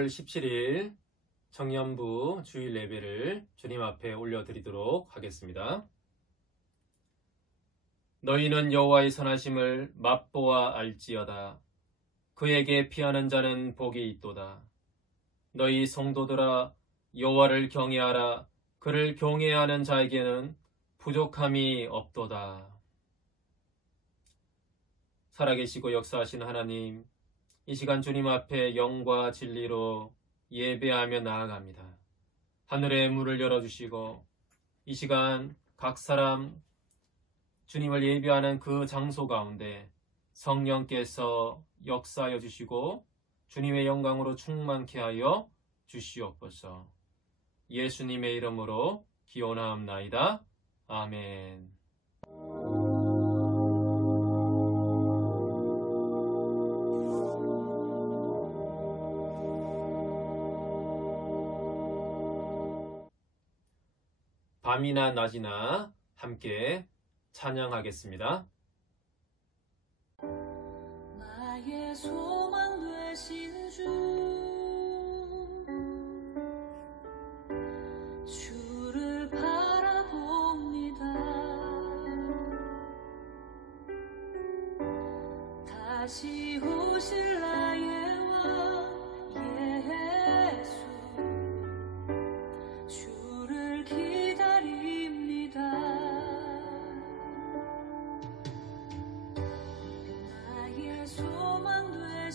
5월 17일 청년부 주일 예배를 주님 앞에 올려드리도록 하겠습니다. 너희는 여호와의 선하심을 맛보아 알지어다. 그에게 피하는 자는 복이 있도다. 너희 성도들아, 여호와를 경외하라. 그를 경외하는 자에게는 부족함이 없도다. 살아계시고 역사하신 하나님, 이 시간 주님 앞에 영과 진리로 예배하며 나아갑니다. 하늘의 문을 열어주시고 이 시간 각 사람 주님을 예배하는 그 장소 가운데 성령께서 역사하여 주시고 주님의 영광으로 충만케 하여 주시옵소서. 예수님의 이름으로 기원하옵나이다. 아멘. 밤이나 낮이나 함께 찬양하겠습니다. 나의 소망 되신 주를 바라봅니다. 다시 오실 나의 왕 예수, 주를 기다립니다. 나의 소망 되신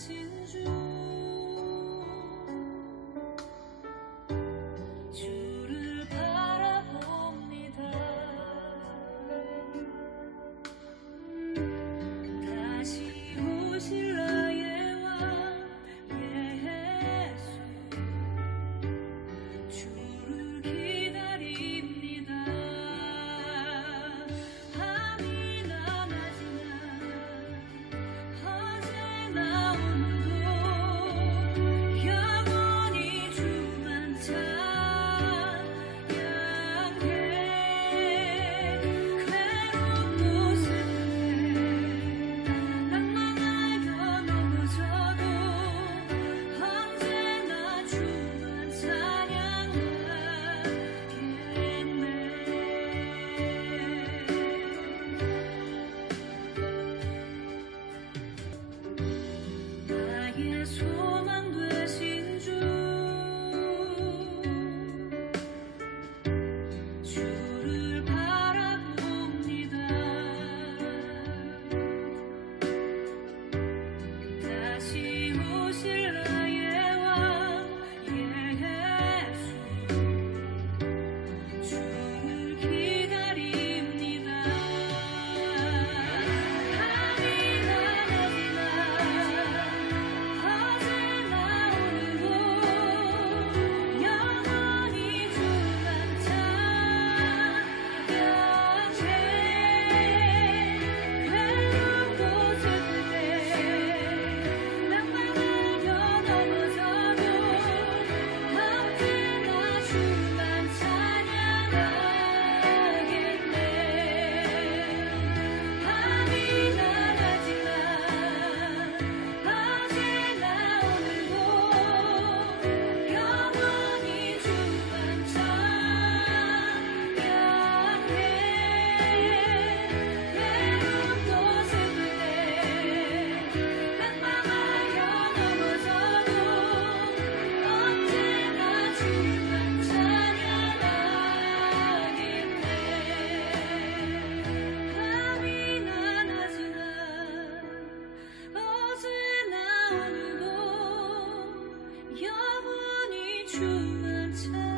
주는 찬양해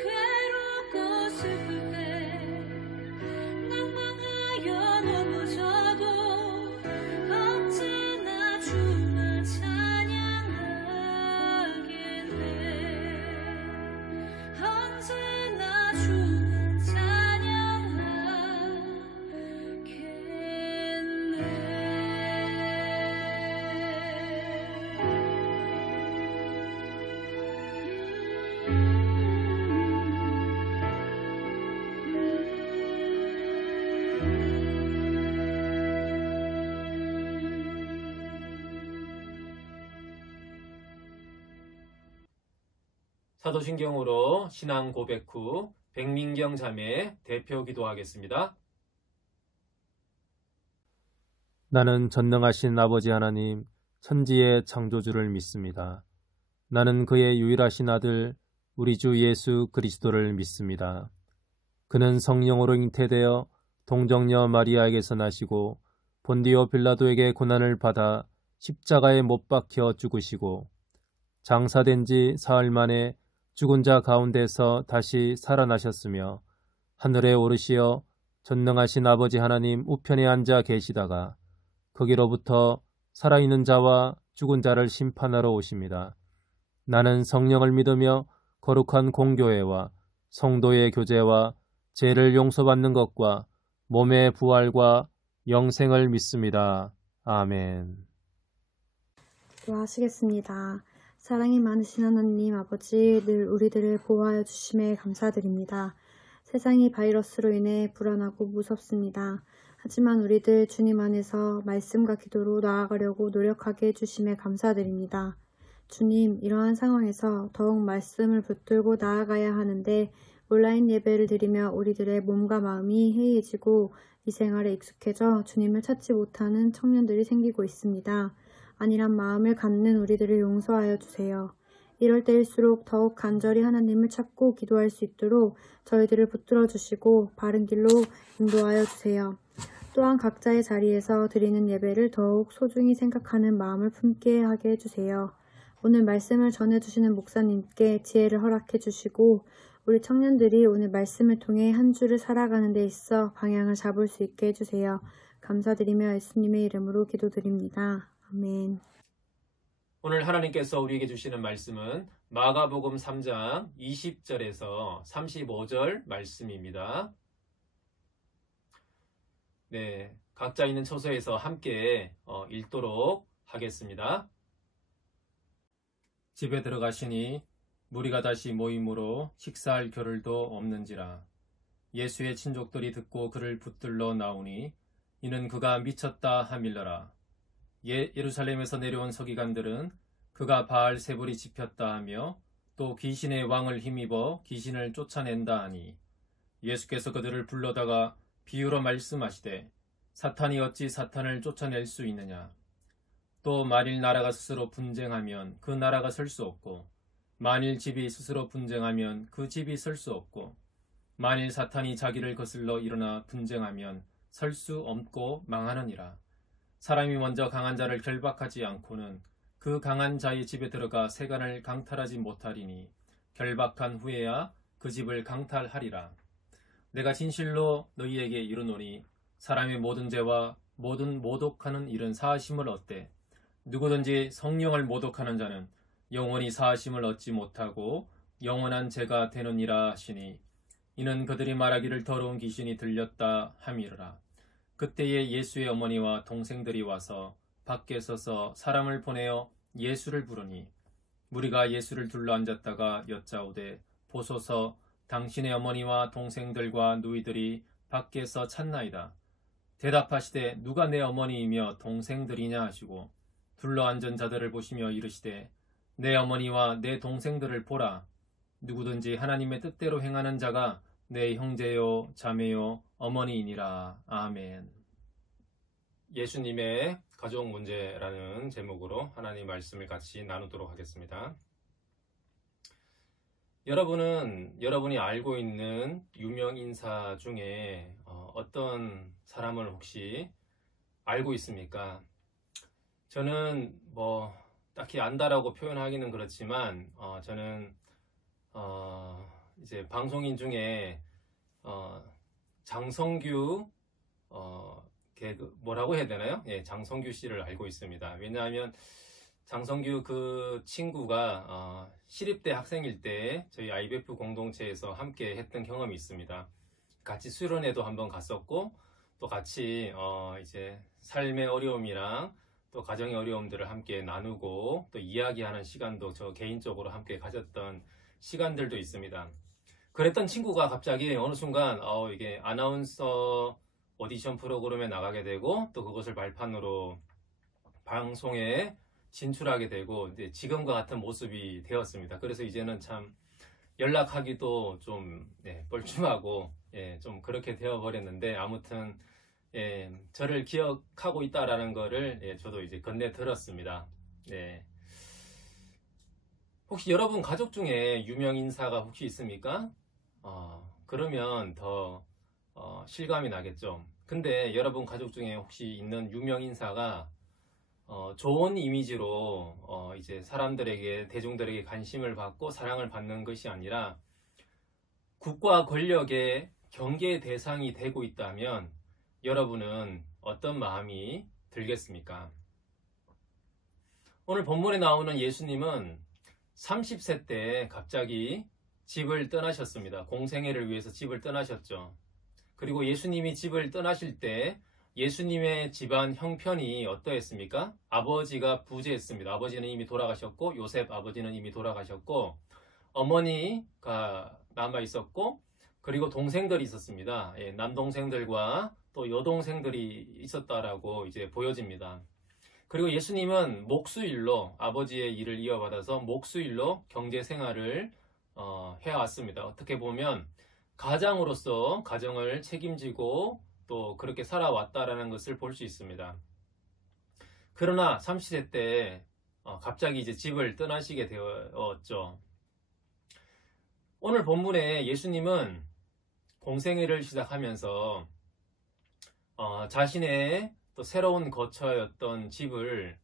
괴롭고 슬플 때 낭망하여 넘어져도 언제나 주만 찬양하게 돼 언제나 주만 사도신경으로 신앙 고백 후 백민경 자매 대표 기도하겠습니다. 나는 전능하신 아버지 하나님, 천지의 창조주를 믿습니다. 나는 그의 유일하신 아들, 우리 주 예수 그리스도를 믿습니다. 그는 성령으로 잉태되어 동정녀 마리아에게서 나시고 본디오 빌라도에게 고난을 받아 십자가에 못 박혀 죽으시고 장사된 지 사흘 만에 죽은 자 가운데서 다시 살아나셨으며 하늘에 오르시어 전능하신 아버지 하나님 우편에 앉아 계시다가 거기로부터 살아있는 자와 죽은 자를 심판하러 오십니다. 나는 성령을 믿으며 거룩한 공교회와 성도의 교제와 죄를 용서받는 것과 몸의 부활과 영생을 믿습니다. 아멘. 기도하시겠습니다. 사랑이 많으신 하나님 아버지, 늘 우리들을 보호하여 주심에 감사드립니다. 세상이 바이러스로 인해 불안하고 무섭습니다. 하지만 우리들 주님 안에서 말씀과 기도로 나아가려고 노력하게 해주심에 감사드립니다. 주님, 이러한 상황에서 더욱 말씀을 붙들고 나아가야 하는데 온라인 예배를 드리며 우리들의 몸과 마음이 해이해지고 이 생활에 익숙해져 주님을 찾지 못하는 청년들이 생기고 있습니다. 안일한 마음을 갖는 우리들을 용서하여 주세요. 이럴 때일수록 더욱 간절히 하나님을 찾고 기도할 수 있도록 저희들을 붙들어 주시고 바른 길로 인도하여 주세요. 또한 각자의 자리에서 드리는 예배를 더욱 소중히 생각하는 마음을 품게 하게 해주세요. 오늘 말씀을 전해주시는 목사님께 지혜를 허락해 주시고 우리 청년들이 오늘 말씀을 통해 한 주를 살아가는 데 있어 방향을 잡을 수 있게 해주세요. 감사드리며 예수님의 이름으로 기도드립니다. 아멘. 오늘 하나님께서 우리에게 주시는 말씀은 마가복음 3장 20절에서 35절 말씀입니다. 네, 각자 있는 처소에서 함께 읽도록 하겠습니다. 집에 들어가시니 무리가 다시 모임으로 식사할 겨를도 없는지라. 예수의 친족들이 듣고 그를 붙들러 나오니 이는 그가 미쳤다 하밀러라. 예루살렘에서 내려온 서기관들은 그가 바알 세불이 집혔다 하며 또 귀신의 왕을 힘입어 귀신을 쫓아낸다 하니 예수께서 그들을 불러다가 비유로 말씀하시되 사탄이 어찌 사탄을 쫓아낼 수 있느냐. 또 만일 나라가 스스로 분쟁하면 그 나라가 설 수 없고 만일 집이 스스로 분쟁하면 그 집이 설 수 없고 만일 사탄이 자기를 거슬러 일어나 분쟁하면 설 수 없고 망하느니라. 사람이 먼저 강한 자를 결박하지 않고는 그 강한 자의 집에 들어가 세간을 강탈하지 못하리니 결박한 후에야 그 집을 강탈하리라. 내가 진실로 너희에게 이르노니 사람의 모든 죄와 모든 모독하는 일은 사하심을 얻되 누구든지 성령을 모독하는 자는 영원히 사하심을 얻지 못하고 영원한 죄가 되느니라 하시니 이는 그들이 말하기를 더러운 귀신이 들렸다 함이르라. 그때에 예수의 어머니와 동생들이 와서 밖에 서서 사람을 보내어 예수를 부르니 무리가 예수를 둘러앉았다가 여짜오되 보소서 당신의 어머니와 동생들과 누이들이 밖에서 찾나이다. 대답하시되 누가 내 어머니이며 동생들이냐 하시고 둘러앉은 자들을 보시며 이르시되 내 어머니와 내 동생들을 보라. 누구든지 하나님의 뜻대로 행하는 자가 내 형제요 자매요 어머니이니라. 아멘. 예수님의 가족 문제라는 제목으로 하나님 말씀을 같이 나누도록 하겠습니다. 여러분은 여러분이 알고 있는 유명 인사 중에 어떤 사람을 혹시 알고 있습니까? 저는 뭐 딱히 안다라고 표현하기는 그렇지만 저는 이제 방송인 중에 장성규 뭐라고 해야 되나요? 예, 장성규 씨를 알고 있습니다. 왜냐하면 장성규 그 친구가 시립대 학생일 때 저희 IBF 공동체에서 함께 했던 경험이 있습니다. 같이 수련회도 한번 갔었고 또 같이 이제 삶의 어려움이랑 또 가정의 어려움들을 함께 나누고 또 이야기하는 시간도 저 개인적으로 함께 가졌던 시간들도 있습니다. 그랬던 친구가 갑자기 어느 순간 이게 아나운서 오디션 프로그램에 나가게 되고 또 그것을 발판으로 방송에 진출하게 되고 이제 지금과 같은 모습이 되었습니다. 그래서 이제는 참 연락하기도 좀 뻘쭘하고 좀 그렇게 되어버렸는데 아무튼 저를 기억하고 있다라는 거를 저도 이제 건네 들었습니다. 혹시 여러분 가족 중에 유명 인사가 혹시 있습니까? 그러면 더 실감이 나겠죠. 근데 여러분 가족 중에 혹시 있는 유명 인사가 좋은 이미지로 이제 사람들에게 대중들에게 관심을 받고 사랑을 받는 것이 아니라 국가 권력의 경계 대상이 되고 있다면 여러분은 어떤 마음이 들겠습니까? 오늘 본문에 나오는 예수님은 30세 때 갑자기 집을 떠나셨습니다. 공생애를 위해서 집을 떠나셨죠. 그리고 예수님이 집을 떠나실 때 예수님의 집안 형편이 어떠했습니까? 아버지가 부재했습니다. 아버지는 이미 돌아가셨고 요셉 아버지는 이미 돌아가셨고 어머니가 남아 있었고 그리고 동생들이 있었습니다. 남동생들과 또 여동생들이 있었다라고 이제 보여집니다. 그리고 예수님은 목수일로 아버지의 일을 이어받아서 목수일로 경제 생활을 해왔습니다. 어떻게 보면 가장으로서 가정을 책임지고 또 그렇게 살아왔다라는 것을 볼 수 있습니다. 그러나 30세 때 갑자기 이제 집을 떠나시게 되었죠. 오늘 본문에 예수님은 공생애를 시작하면서 자신의 또 새로운 거처였던 집을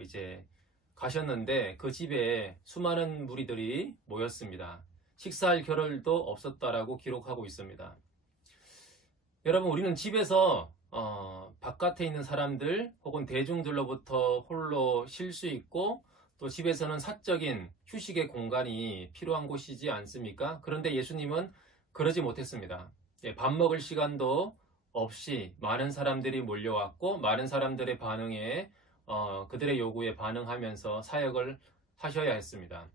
이제 가셨는데 그 집에 수많은 무리들이 모였습니다. 식사할 겨를도 없었다라고 기록하고 있습니다. 여러분, 우리는 집에서 바깥에 있는 사람들 혹은 대중들로부터 홀로 쉴 수 있고 또 집에서는 사적인 휴식의 공간이 필요한 곳이지 않습니까? 그런데 예수님은 그러지 못했습니다. 밥 먹을 시간도 없이 많은 사람들이 몰려왔고 많은 사람들의 반응에 그들의 요구에 반응하면서 사역을 하셔야 했습니다.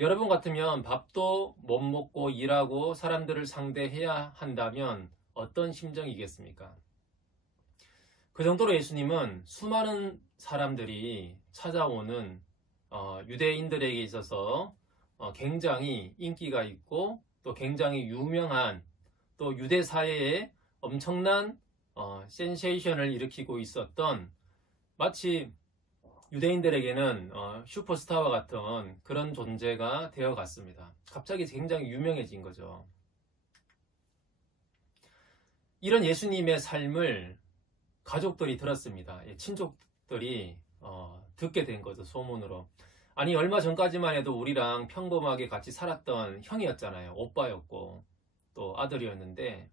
여러분 같으면 밥도 못 먹고 일하고 사람들을 상대해야 한다면 어떤 심정이겠습니까? 그 정도로 예수님은 수많은 사람들이 찾아오는 유대인들에게 있어서 굉장히 인기가 있고 또 굉장히 유명한 또 유대 사회에 엄청난 센세이션을 일으키고 있었던 마치 유대인들에게는 슈퍼스타와 같은 그런 존재가 되어 갔습니다. 갑자기 굉장히 유명해진 거죠. 이런 예수님의 삶을 가족들이 들었습니다. 친족들이 듣게 된 거죠. 소문으로. 아니 얼마 전까지만 해도 우리랑 평범하게 같이 살았던 형이었잖아요. 오빠였고 또 아들이었는데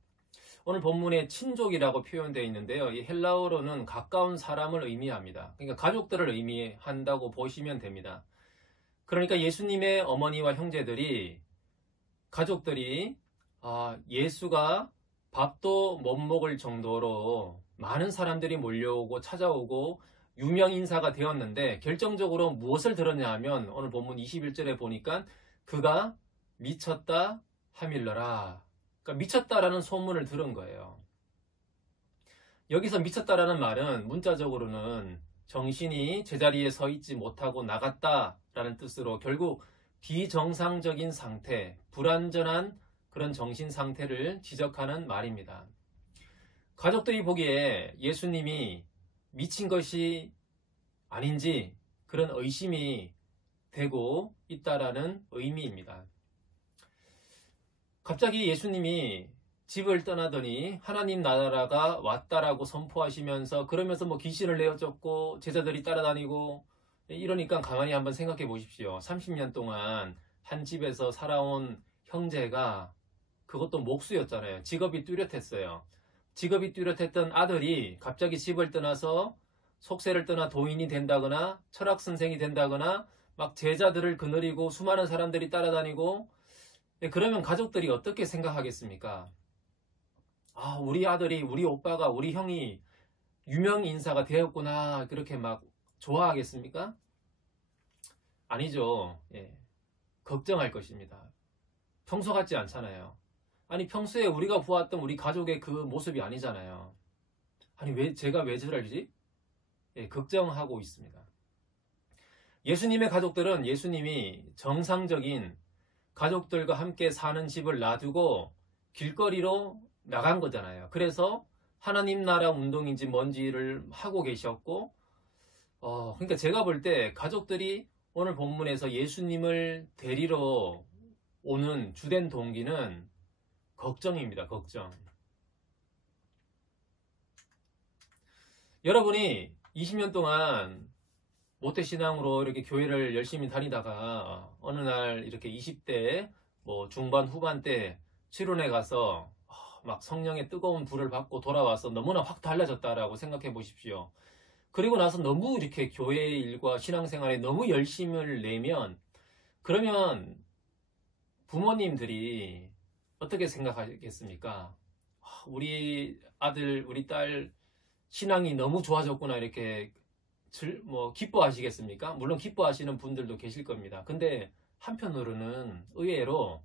오늘 본문에 친족이라고 표현되어 있는데요. 이 헬라어로는 가까운 사람을 의미합니다. 그러니까 가족들을 의미한다고 보시면 됩니다. 그러니까 예수님의 어머니와 형제들이 가족들이 예수가 밥도 못 먹을 정도로 많은 사람들이 몰려오고 찾아오고 유명 인사가 되었는데 결정적으로 무엇을 들었냐 하면 오늘 본문 21절에 보니까 그가 미쳤다 하밀러라. 그러니까 미쳤다라는 소문을 들은 거예요. 여기서 미쳤다라는 말은 문자적으로는 정신이 제자리에 서 있지 못하고 나갔다라는 뜻으로 결국 비정상적인 상태, 불완전한 그런 정신 상태를 지적하는 말입니다. 가족들이 보기에 예수님이 미친 것이 아닌지 그런 의심이 되고 있다라는 의미입니다. 갑자기 예수님이 집을 떠나더니 하나님 나라가 왔다라고 선포하시면서 그러면서 뭐 귀신을 내어쫓고 제자들이 따라다니고 이러니까 가만히 한번 생각해 보십시오. 30년 동안 한 집에서 살아온 형제가 그것도 목수였잖아요. 직업이 뚜렷했어요. 직업이 뚜렷했던 아들이 갑자기 집을 떠나서 속세를 떠나 도인이 된다거나 철학 선생이 된다거나 막 제자들을 거느리고 수많은 사람들이 따라다니고 그러면 가족들이 어떻게 생각하겠습니까? 아, 우리 아들이, 우리 오빠가, 우리 형이 유명 인사가 되었구나. 그렇게 막 좋아하겠습니까? 아니죠. 예. 걱정할 것입니다. 평소 같지 않잖아요. 아니, 평소에 우리가 보았던 우리 가족의 그 모습이 아니잖아요. 아니, 제가 왜 저러지? 예, 걱정하고 있습니다. 예수님의 가족들은 예수님이 정상적인 가족들과 함께 사는 집을 놔두고 길거리로 나간 거잖아요. 그래서 하나님 나라 운동인지 뭔지를 하고 계셨고, 그러니까 제가 볼 때 가족들이 오늘 본문에서 예수님을 데리러 오는 주된 동기는 걱정입니다. 걱정. 여러분이 20년 동안 모태신앙으로 이렇게 교회를 열심히 다니다가 어느 날 이렇게 20대 뭐 중반 후반 때 치료에 가서 막 성령의 뜨거운 불을 받고 돌아와서 너무나 확 달라졌다라고 생각해 보십시오. 그리고 나서 너무 이렇게 교회 일과 신앙생활에 너무 열심을 내면 그러면 부모님들이 어떻게 생각하겠습니까? 우리 아들, 우리 딸 신앙이 너무 좋아졌구나 이렇게 뭐 기뻐하시겠습니까? 물론 기뻐하시는 분들도 계실 겁니다. 근데 한편으로는 의외로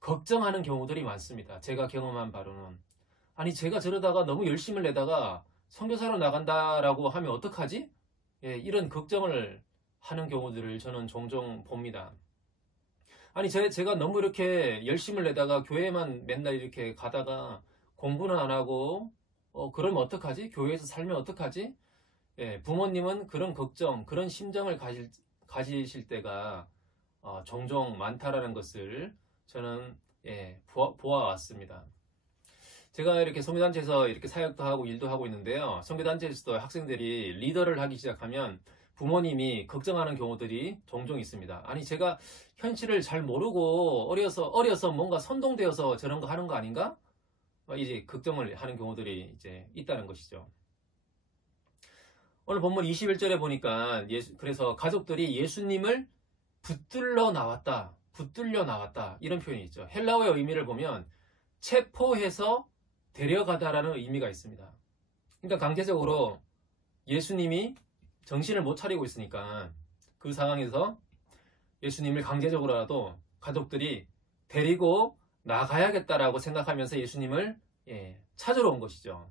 걱정하는 경우들이 많습니다. 제가 경험한 바로는 아니 제가 저러다가 너무 열심을 내다가 선교사로 나간다라고 하면 어떡하지? 예, 이런 걱정을 하는 경우들을 저는 종종 봅니다. 아니 제가 너무 이렇게 열심을 내다가 교회만 맨날 이렇게 가다가 공부는 안 하고 그러면 어떡하지? 교회에서 살면 어떡하지? 예, 부모님은 그런 걱정, 그런 심정을 가지실 때가 종종 많다라는 것을 저는 보아왔습니다. 제가 이렇게 선교단체에서 이렇게 사역도 하고 일도 하고 있는데요. 선교단체에서도 학생들이 리더를 하기 시작하면 부모님이 걱정하는 경우들이 종종 있습니다. 아니 제가 현실을 잘 모르고 어려서 뭔가 선동되어서 저런 거 하는 거 아닌가? 이제 걱정을 하는 경우들이 이제 있다는 것이죠. 오늘 본문 21절에 보니까 그래서 가족들이 예수님을 붙들려 나왔다 이런 표현이 있죠. 헬라어의 의미를 보면 체포해서 데려가다라는 의미가 있습니다. 그러니까 강제적으로 예수님이 정신을 못 차리고 있으니까 그 상황에서 예수님을 강제적으로라도 가족들이 데리고 나가야겠다라고 생각하면서 예수님을 찾으러 온 것이죠.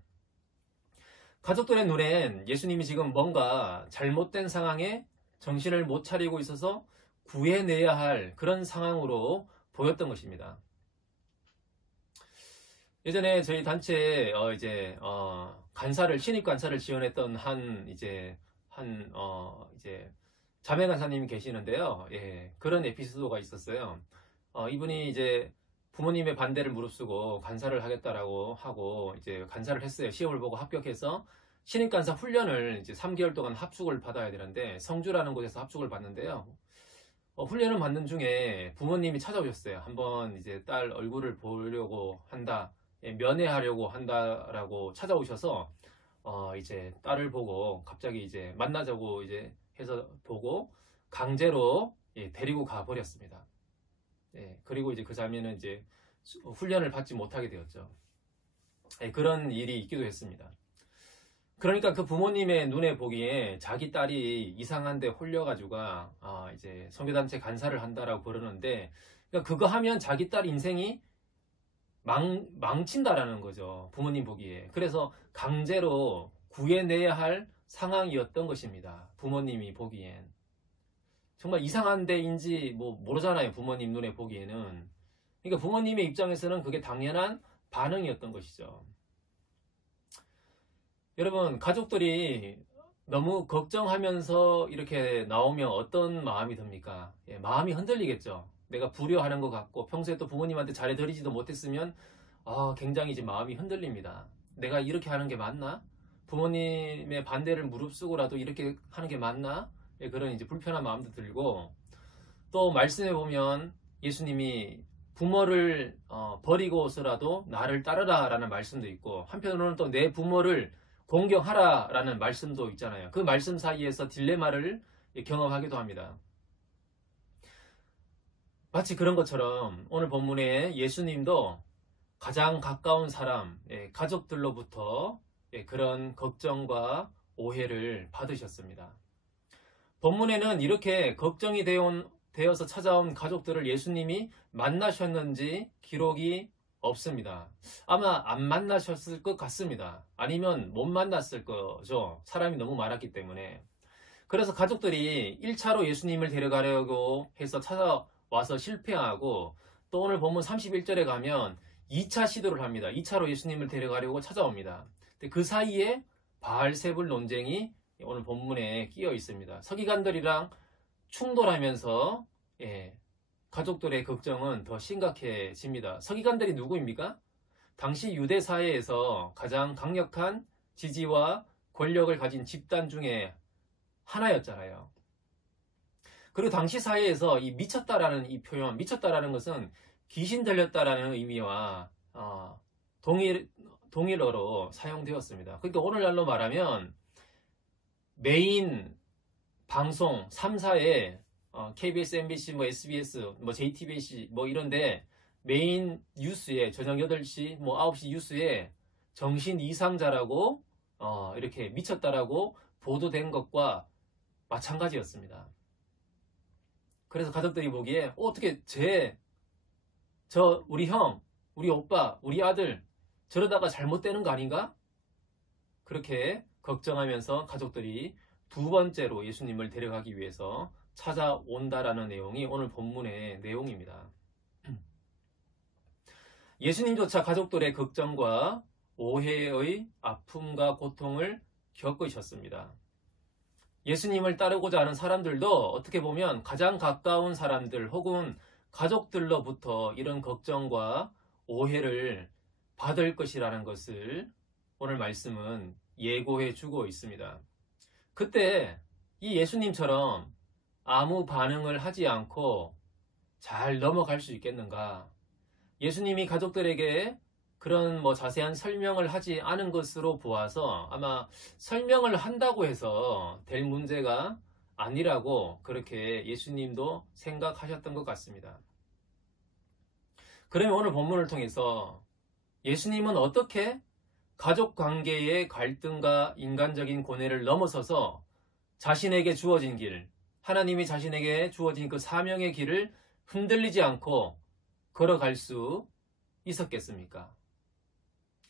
가족들의 눈엔 예수님이 지금 뭔가 잘못된 상황에 정신을 못 차리고 있어서 구해내야 할 그런 상황으로 보였던 것입니다. 예전에 저희 단체에 신입 간사를 지원했던 자매 간사님이 계시는데요. 예, 그런 에피소드가 있었어요. 이분이 이제 부모님의 반대를 무릅쓰고 간사를 하겠다라고 하고 이제 간사를 했어요. 시험을 보고 합격해서 신입 간사 훈련을 이제 3개월 동안 합숙을 받아야 되는데 성주라는 곳에서 합숙을 받는데요. 훈련을 받는 중에 부모님이 찾아오셨어요. 한번 이제 딸 얼굴을 보려고 한다, 면회하려고 한다라고 찾아오셔서 이제 딸을 보고 갑자기 이제 만나자고 이제 해서 보고 강제로 데리고 가 버렸습니다. 그리고 이제 그 자매는 이제 훈련을 받지 못하게 되었죠. 그런 일이 있기도 했습니다. 그러니까 그 부모님의 눈에 보기에 자기 딸이 이상한데 홀려가지고 이제 선교단체 간사를 한다라고 그러는데 그러니까 그거 하면 자기 딸 인생이 망친다라는 거죠. 부모님 보기에. 그래서 강제로 구해내야 할 상황이었던 것입니다. 부모님이 보기엔. 정말 이상한 데인지 모르잖아요. 부모님 눈에 보기에는. 그러니까 부모님의 입장에서는 그게 당연한 반응이었던 것이죠. 여러분, 가족들이 너무 걱정하면서 이렇게 나오면 어떤 마음이 듭니까? 마음이 흔들리겠죠. 내가 불효하는 것 같고 평소에 또 부모님한테 잘해드리지도 못했으면 굉장히 이제 마음이 흔들립니다. 내가 이렇게 하는 게 맞나? 부모님의 반대를 무릅쓰고라도 이렇게 하는 게 맞나? 예, 그런 이제 불편한 마음도 들고, 또 말씀해 보면 예수님이 부모를 버리고서라도 나를 따르라 라는 말씀도 있고, 한편으로는 또 내 부모를 공경하라 라는 말씀도 있잖아요. 그 말씀 사이에서 딜레마를 경험하기도 합니다. 마치 그런 것처럼 오늘 본문에 예수님도 가장 가까운 사람, 가족들로부터 그런 걱정과 오해를 받으셨습니다. 본문에는 이렇게 걱정이 되어서 찾아온 가족들을 예수님이 만나셨는지 기록이 없습니다. 아마 안 만나셨을 것 같습니다. 아니면 못 만났을 거죠. 사람이 너무 많았기 때문에. 그래서 가족들이 1차로 예수님을 데려가려고 해서 찾아와서 실패하고, 또 오늘 본문 31절에 가면 2차 시도를 합니다. 2차로 예수님을 데려가려고 찾아옵니다. 근데 그 사이에 바알세불 논쟁이 오늘 본문에 끼어 있습니다. 서기관들이랑 충돌하면서 가족들의 걱정은 더 심각해집니다. 서기관들이 누구입니까? 당시 유대 사회에서 가장 강력한 지지와 권력을 가진 집단 중에 하나였잖아요. 그리고 당시 사회에서 이 미쳤다라는 이 표현, 미쳤다라는 것은 귀신 들렸다라는 의미와 동일어로 사용되었습니다. 그러니까 오늘날로 말하면 메인 방송 3사에 KBS, MBC, SBS, JTBC 이런데 메인 뉴스에 저녁 8시, 9시 뉴스에 정신 이상자라고 이렇게 미쳤다라고 보도된 것과 마찬가지였습니다. 그래서 가족들이 보기에 어떻게 우리 형, 우리 오빠, 우리 아들 저러다가 잘못되는 거 아닌가? 그렇게 걱정하면서 가족들이 두 번째로 예수님을 데려가기 위해서 찾아온다라는 내용이 오늘 본문의 내용입니다. 예수님조차 가족들의 걱정과 오해의 아픔과 고통을 겪으셨습니다. 예수님을 따르고자 하는 사람들도 어떻게 보면 가장 가까운 사람들 혹은 가족들로부터 이런 걱정과 오해를 받을 것이라는 것을 오늘 말씀은 예고해 주고 있습니다. 그때 이 예수님처럼 아무 반응을 하지 않고 잘 넘어갈 수 있겠는가? 예수님이 가족들에게 그런 자세한 설명을 하지 않은 것으로 보아서 아마 설명을 한다고 해서 될 문제가 아니라고 그렇게 예수님도 생각하셨던 것 같습니다. 그러면 오늘 본문을 통해서 예수님은 어떻게 가족 관계의 갈등과 인간적인 고뇌를 넘어서서 자신에게 주어진 길, 하나님이 자신에게 주어진 그 사명의 길을 흔들리지 않고 걸어갈 수 있었겠습니까?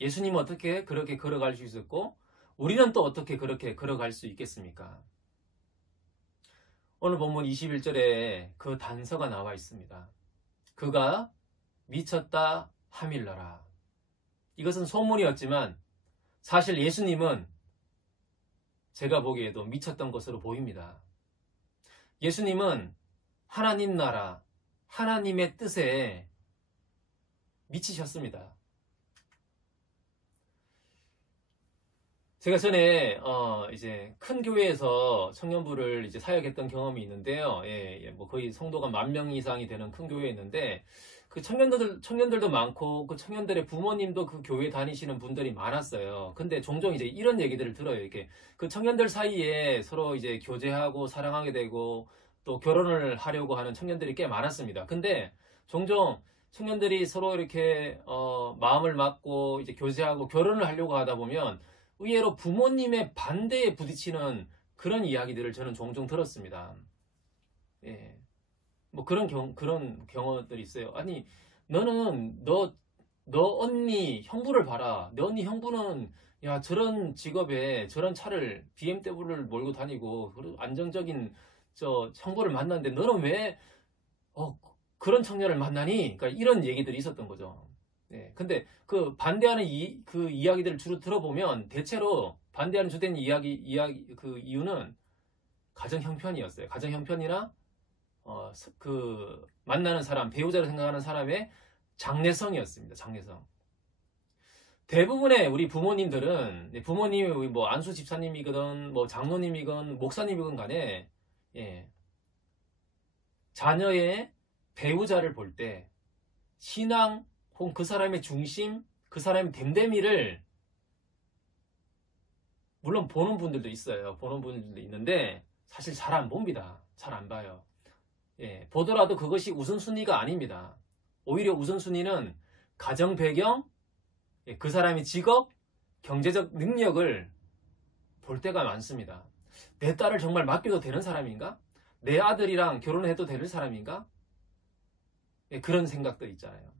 예수님은 어떻게 그렇게 걸어갈 수 있었고 우리는 또 어떻게 그렇게 걸어갈 수 있겠습니까? 오늘 본문 21절에 그 단서가 나와 있습니다. 그가 미쳤다 하밀러라. 이것은 소문이었지만 사실 예수님은 제가 보기에도 미쳤던 것으로 보입니다. 예수님은 하나님 나라, 하나님의 뜻에 미치셨습니다. 제가 전에 이제 큰 교회에서 청년부를 이제 사역했던 경험이 있는데요. 거의 성도가 10,000명 이상이 되는 큰 교회였는데 그 청년들도 많고 그 청년들의 부모님도 그 교회 다니시는 분들이 많았어요. 근데 종종 이제 이런 얘기들을 들어요. 이렇게 그 청년들 사이에 서로 이제 교제하고 사랑하게 되고 또 결혼을 하려고 하는 청년들이 꽤 많았습니다. 근데 종종 청년들이 서로 이렇게 마음을 맞고 이제 교제하고 결혼을 하려고 하다 보면 의외로 부모님의 반대에 부딪히는 그런 이야기들을 저는 종종 들었습니다. 그런 경우들이 있어요. 아니, 너는 너 언니 형부를 봐라. 너 언니 형부는 저런 직업에 저런 차를 BMW를 몰고 다니고 안정적인 형부를 만났는데 너는 왜 그런 청년을 만나니? 그러니까 이런 얘기들이 있었던 거죠. 근데 그 반대하는 그 이야기들을 주로 들어보면 대체로 반대하는 주된 그 이유는 가정 형편이었어요. 가정 형편이나 그 만나는 사람, 배우자를 생각하는 사람의 장래성이었습니다. 장래성. 대부분의 우리 부모님들은, 부모님이 뭐 안수 집사님이거든, 뭐 장로님이건 목사님이건 간에, 예, 자녀의 배우자를 볼 때 신앙 혹은 그 사람의 중심, 그 사람의 됨됨이를 물론 보는 분들도 있어요. 보는 분들도 있는데 사실 잘 안 봅니다. 잘 안 봐요. 예, 보더라도 그것이 우선순위가 아닙니다. 오히려 우선순위는 가정 배경, 예, 그 사람의 직업, 경제적 능력을 볼 때가 많습니다. 내 딸을 정말 맡겨도 되는 사람인가? 내 아들이랑 결혼해도 되는 사람인가? 예, 그런 생각들 있잖아요.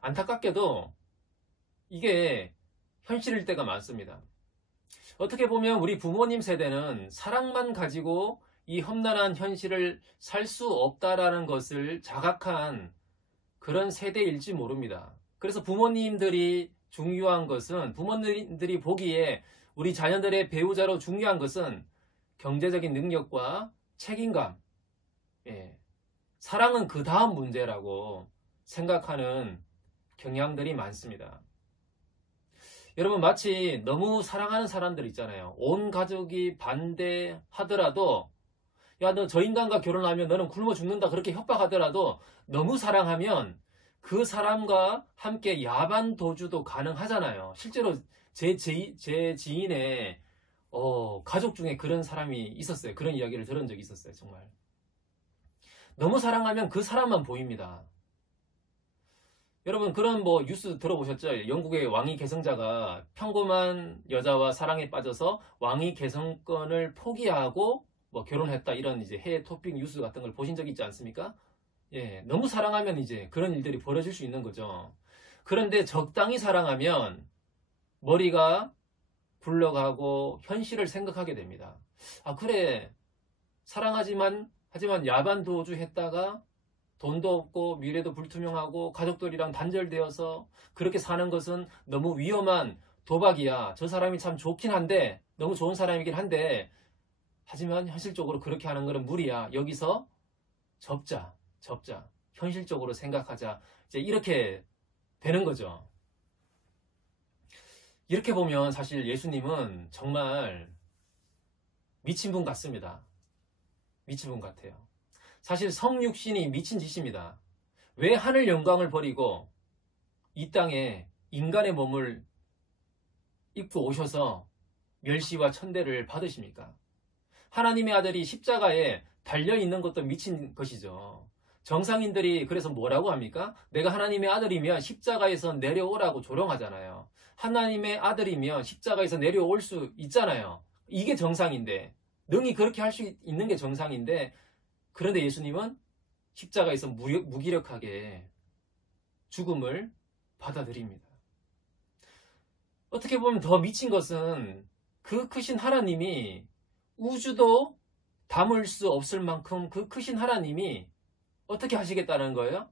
안타깝게도 이게 현실일 때가 많습니다. 어떻게 보면 우리 부모님 세대는 사랑만 가지고 이 험난한 현실을 살 수 없다라는 것을 자각한 그런 세대일지 모릅니다. 그래서 부모님들이 중요한 것은, 부모님들이 보기에 우리 자녀들의 배우자로 중요한 것은 경제적인 능력과 책임감, 예, 사랑은 그 다음 문제라고 생각하는 경향들이 많습니다. 여러분, 마치 너무 사랑하는 사람들 있잖아요. 온 가족이 반대하더라도, 야, 너 저 인간과 결혼하면 너는 굶어 죽는다, 그렇게 협박하더라도 너무 사랑하면 그 사람과 함께 야반 도주도 가능하잖아요. 실제로 제 지인의 가족 중에 그런 사람이 있었어요. 그런 이야기를 들은 적이 있었어요. 정말 너무 사랑하면 그 사람만 보입니다. 여러분, 그런 뭐 뉴스 들어보셨죠? 영국의 왕위 계승자가 평범한 여자와 사랑에 빠져서 왕위 계승권을 포기하고 뭐 결혼했다, 이런 이제 해외 토픽 뉴스 같은 걸 보신 적 있지 않습니까? 예, 너무 사랑하면 이제 그런 일들이 벌어질 수 있는 거죠. 그런데 적당히 사랑하면 머리가 굴러가고 현실을 생각하게 됩니다. 아, 그래, 하지만 야반 도주했다가 돈도 없고 미래도 불투명하고 가족들이랑 단절되어서 그렇게 사는 것은 너무 위험한 도박이야. 저 사람이 참 좋긴 한데, 너무 좋은 사람이긴 한데, 하지만 현실적으로 그렇게 하는 것은 무리야. 여기서 접자. 현실적으로 생각하자. 이제 이렇게 되는 거죠. 이렇게 보면 사실 예수님은 정말 미친 분 같습니다. 미친 분 같아요. 사실 성육신이 미친 짓입니다. 왜 하늘 영광을 버리고 이 땅에 인간의 몸을 입고 오셔서 멸시와 천대를 받으십니까? 하나님의 아들이 십자가에 달려있는 것도 미친 것이죠. 정상인들이 그래서 뭐라고 합니까? 내가 하나님의 아들이면 십자가에서 내려오라고 조롱하잖아요. 하나님의 아들이면 십자가에서 내려올 수 있잖아요. 이게 정상인데, 능히 그렇게 할 수 있는 게 정상인데, 그런데 예수님은 십자가에서 무기력하게 죽음을 받아들입니다. 어떻게 보면 더 미친 것은 그 크신 하나님이, 우주도 담을 수 없을 만큼 그 크신 하나님이 어떻게 하시겠다는 거예요?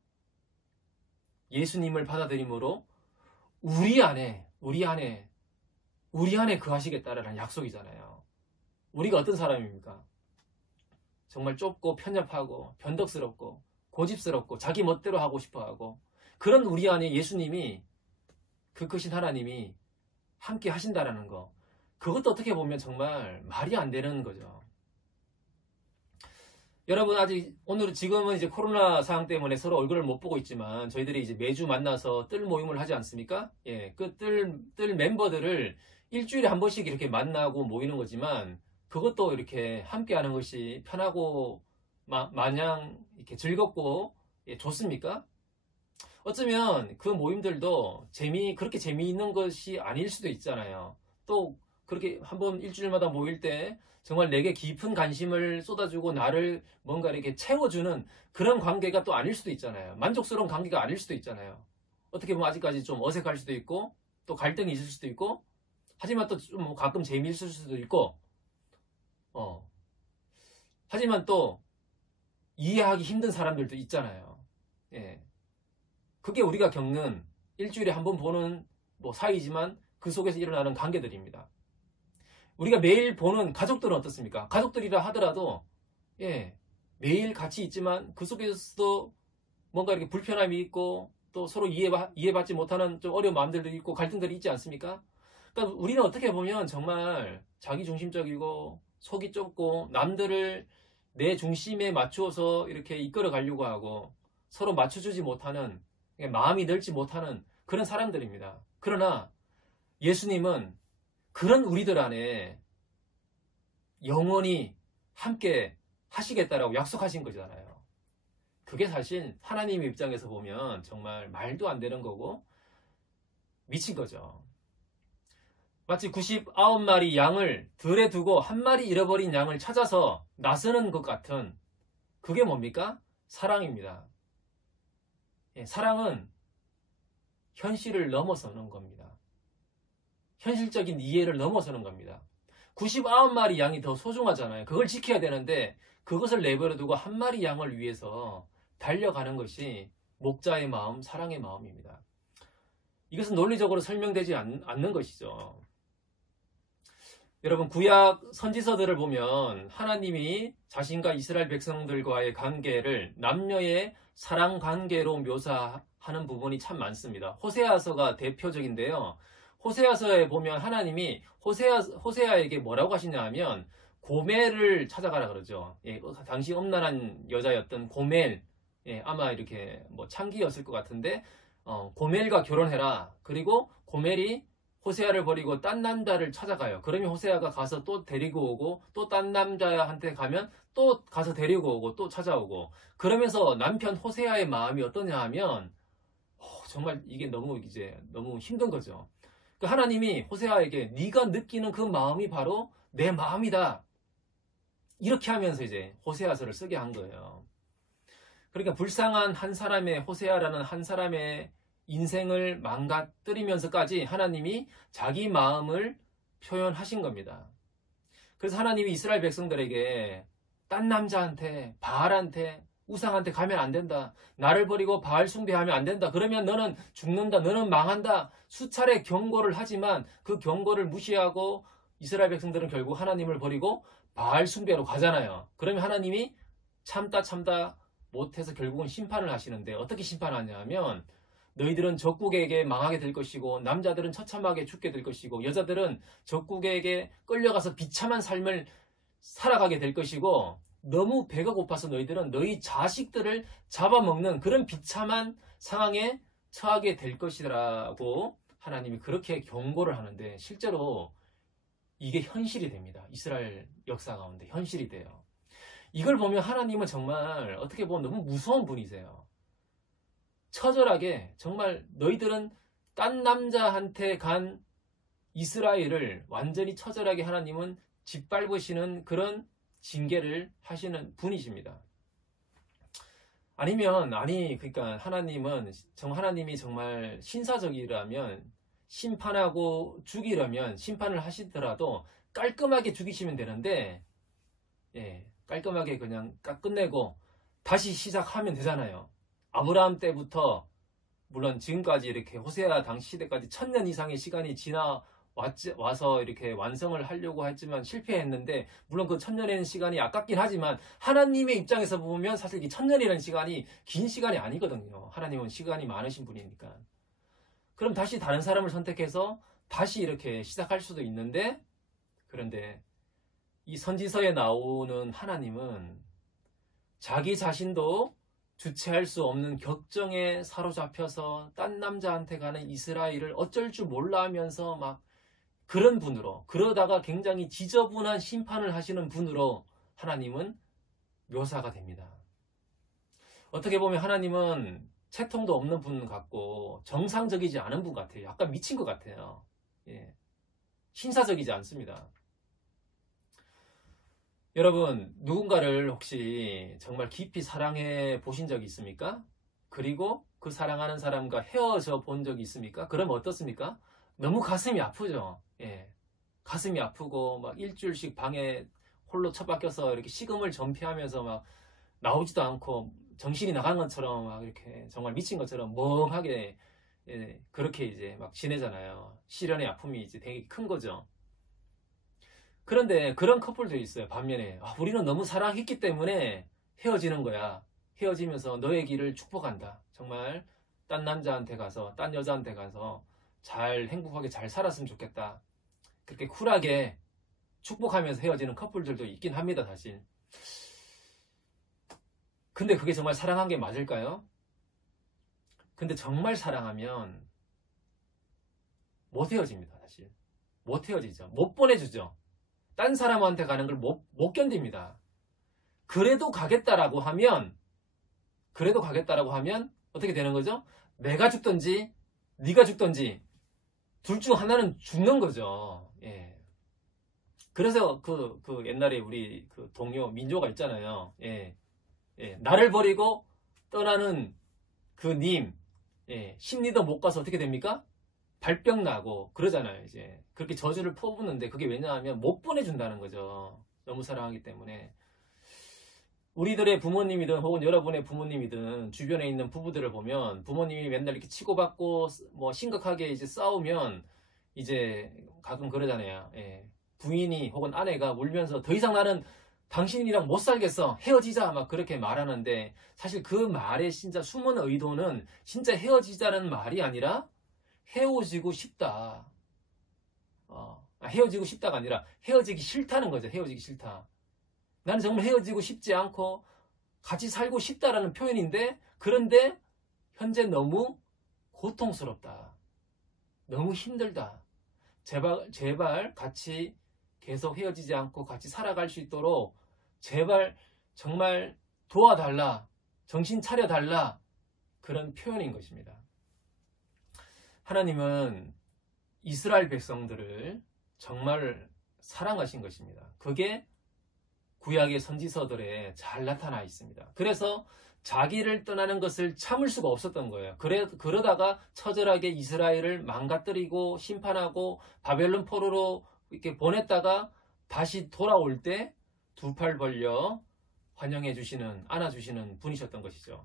예수님을 받아들임으로 우리 안에 그 하시겠다라는 약속이잖아요. 우리가 어떤 사람입니까? 정말 좁고 편협하고 변덕스럽고 고집스럽고 자기 멋대로 하고 싶어하고, 그런 우리 안에 예수님이, 그 크신 하나님이 함께 하신다라는 거, 그것도 어떻게 보면 정말 말이 안 되는 거죠. 여러분, 지금은 이제 코로나 상황 때문에 서로 얼굴을 못 보고 있지만, 저희들이 이제 매주 만나서 뜰 모임을 하지 않습니까? 예, 그 뜰 멤버들을 일주일에 한 번씩 이렇게 만나고 모이는 거지만, 그것도 이렇게 함께 하는 것이 편하고 마냥 이렇게 즐겁고, 예, 좋습니까? 어쩌면 그 모임들도 그렇게 재미있는 것이 아닐 수도 있잖아요. 또 그렇게 한번 일주일마다 모일 때 정말 내게 깊은 관심을 쏟아주고 나를 뭔가 이렇게 채워주는 그런 관계가 또 아닐 수도 있잖아요. 만족스러운 관계가 아닐 수도 있잖아요. 어떻게 보면 아직까지 좀 어색할 수도 있고, 또 갈등이 있을 수도 있고, 하지만 또 좀 가끔 재미있을 수도 있고, 하지만 또 이해하기 힘든 사람들도 있잖아요. 예. 그게 우리가 겪는, 일주일에 한 번 보는 뭐 사이지만 그 속에서 일어나는 관계들입니다. 우리가 매일 보는 가족들은 어떻습니까? 가족들이라 하더라도, 예, 매일 같이 있지만 그 속에서도 뭔가 이렇게 불편함이 있고, 또 서로 이해받지 못하는 좀 어려운 마음들도 있고 갈등들이 있지 않습니까? 그러니까 우리는 어떻게 보면 정말 자기중심적이고 속이 좁고 남들을 내 중심에 맞추어서 이렇게 이끌어 가려고 하고 서로 맞춰주지 못하는, 마음이 넓지 못하는 그런 사람들입니다. 그러나 예수님은 그런 우리들 안에 영원히 함께 하시겠다라고 약속하신 거잖아요. 그게 사실 하나님의 입장에서 보면 정말 말도 안 되는 거고 미친 거죠. 마치 99마리 양을 들에 두고 한 마리 잃어버린 양을 찾아서 나서는 것 같은, 그게 뭡니까? 사랑입니다. 사랑은 현실을 넘어서는 겁니다. 현실적인 이해를 넘어서는 겁니다. 99마리 양이 더 소중하잖아요. 그걸 지켜야 되는데 그것을 내버려 두고 한 마리 양을 위해서 달려가는 것이 목자의 마음, 사랑의 마음입니다. 이것은 논리적으로 설명되지 않는 것이죠. 여러분, 구약 선지서들을 보면 하나님이 자신과 이스라엘 백성들과의 관계를 남녀의 사랑 관계로 묘사하는 부분이 참 많습니다. 호세아서가 대표적인데요. 호세아서에 보면 하나님이 호세아에게 뭐라고 하시냐 하면 고멜을 찾아가라 그러죠. 당시 음란한 여자였던 고멜, 아마 이렇게 뭐 창기였을 것 같은데 고멜과 결혼해라. 그리고 고멜이 호세아를 버리고 딴 남자를 찾아가요. 그러면 호세아가 가서 또 데리고 오고, 또 딴 남자한테 가면 또 가서 데리고 오고, 또 찾아오고, 그러면서 남편 호세아의 마음이 어떠냐 하면 정말 이게 너무 힘든 거죠. 그 하나님이 호세아에게 네가 느끼는 그 마음이 바로 내 마음이다, 이렇게 하면서 이제 호세아서를 쓰게 한 거예요. 그러니까 불쌍한 한 사람의, 호세아라는 한 사람의 인생을 망가뜨리면서까지 하나님이 자기 마음을 표현하신 겁니다. 그래서 하나님이 이스라엘 백성들에게 딴 남자한테, 바알한테, 우상한테 가면 안 된다, 나를 버리고 바알 숭배하면 안 된다, 그러면 너는 죽는다, 너는 망한다, 수차례 경고를 하지만 그 경고를 무시하고 이스라엘 백성들은 결국 하나님을 버리고 바알 숭배로 가잖아요. 그러면 하나님이 참다 못해서 결국은 심판을 하시는데, 어떻게 심판하냐 하면 너희들은 적국에게 망하게 될 것이고, 남자들은 처참하게 죽게 될 것이고, 여자들은 적국에게 끌려가서 비참한 삶을 살아가게 될 것이고, 너무 배가 고파서 너희들은 너희 자식들을 잡아먹는 그런 비참한 상황에 처하게 될 것이라고 하나님이 그렇게 경고를 하는데, 실제로 이게 현실이 됩니다. 이스라엘 역사 가운데 현실이 돼요. 이걸 보면 하나님은 정말 어떻게 보면 너무 무서운 분이세요. 처절하게, 정말 너희들은 딴 남자한테 간 이스라엘을 완전히 처절하게 하나님은 짓밟으시는 그런 징계를 하시는 분이십니다. 그러니까 하나님이 정말 신사적이라면, 심판하고 죽이려면 심판을 하시더라도 깔끔하게 죽이시면 되는데, 깔끔하게 그냥 끝내고 다시 시작하면 되잖아요. 아브라함 때부터, 물론 지금까지 이렇게 호세아 당시 시대까지 1000년 이상의 시간이 와서 이렇게 완성을 하려고 했지만 실패했는데, 물론 그 1000년이라는 시간이 아깝긴 하지만 하나님의 입장에서 보면 사실 이 1000년이라는 시간이 긴 시간이 아니거든요. 하나님은 시간이 많으신 분이니까. 그럼 다시 다른 사람을 선택해서 다시 이렇게 시작할 수도 있는데, 그런데 이 선지서에 나오는 하나님은 자기 자신도 주체할 수 없는 격정에 사로잡혀서 딴 남자한테 가는 이스라엘을 어쩔 줄 몰라 하면서 막 그런 분으로, 그러다가 굉장히 지저분한 심판을 하시는 분으로 하나님은 묘사가 됩니다. 어떻게 보면 하나님은 채통도 없는 분 같고 정상적이지 않은 분 같아요. 약간 미친 것 같아요. 신사적이지 않습니다. 여러분, 누군가를 혹시 정말 깊이 사랑해 보신 적이 있습니까? 그리고 그 사랑하는 사람과 헤어져 본 적이 있습니까? 그럼 어떻습니까? 너무 가슴이 아프죠. 가슴이 아프고 막 일주일씩 방에 홀로 처박혀서 이렇게 식음을 전폐하면서 막 나오지도 않고 정신이 나간 것처럼 막 이렇게 정말 미친 것처럼 멍하게 그렇게 이제 막 지내잖아요. 시련의 아픔이 이제 되게 큰 거죠. 그런데 그런 커플도 있어요. 반면에 우리는 너무 사랑했기 때문에 헤어지는 거야. 헤어지면서 너의 길을 축복한다. 정말 딴 남자한테 가서, 딴 여자한테 가서 잘 행복하게 잘 살았으면 좋겠다. 그렇게 쿨하게 축복하면서 헤어지는 커플들도 있긴 합니다, 사실. 근데 그게 정말 사랑한 게 맞을까요? 근데 정말 사랑하면 못 헤어집니다, 사실. 못 헤어지죠. 못 보내주죠. 딴 사람한테 가는 걸 못 견딥니다. 그래도 가겠다라고 하면 어떻게 되는 거죠? 내가 죽든지 네가 죽든지 둘 중 하나는 죽는 거죠. 예. 그래서 그 옛날에 우리 그 동요 민조가 있잖아요. 예. 예. 나를 버리고 떠나는 그 님, 예. 심리도 못 가서 어떻게 됩니까? 발병 나고 그러잖아요. 이제 그렇게 저주를 퍼붓는데 그게 왜냐하면 못 보내준다는 거죠. 너무 사랑하기 때문에. 우리들의 부모님이든 혹은 여러분의 부모님이든 주변에 있는 부부들을 보면 부모님이 맨날 이렇게 치고받고 뭐 심각하게 이제 싸우면 이제 가끔 그러잖아요. 예. 부인이 혹은 아내가 울면서 더 이상 나는 당신이랑 못 살겠어, 헤어지자, 막 그렇게 말하는데 사실 그 말의 진짜 숨은 의도는 진짜 헤어지자는 말이 아니라 헤어지고 싶다. 헤어지고 싶다가 아니라 헤어지기 싫다는 거죠. 헤어지기 싫다. 나는 정말 헤어지고 싶지 않고 같이 살고 싶다라는 표현인데, 그런데 현재 너무 고통스럽다. 너무 힘들다. 제발 같이 계속 헤어지지 않고 같이 살아갈 수 있도록 제발 정말 도와달라. 정신 차려달라. 그런 표현인 것입니다. 하나님은 이스라엘 백성들을 정말 사랑하신 것입니다. 그게 구약의 선지서들에 잘 나타나 있습니다. 그래서 자기를 떠나는 것을 참을 수가 없었던 거예요. 그러다가 처절하게 이스라엘을 망가뜨리고 심판하고 바벨론 포로로 이렇게 보냈다가 다시 돌아올 때 두 팔 벌려 환영해 주시는, 안아주시는 분이셨던 것이죠.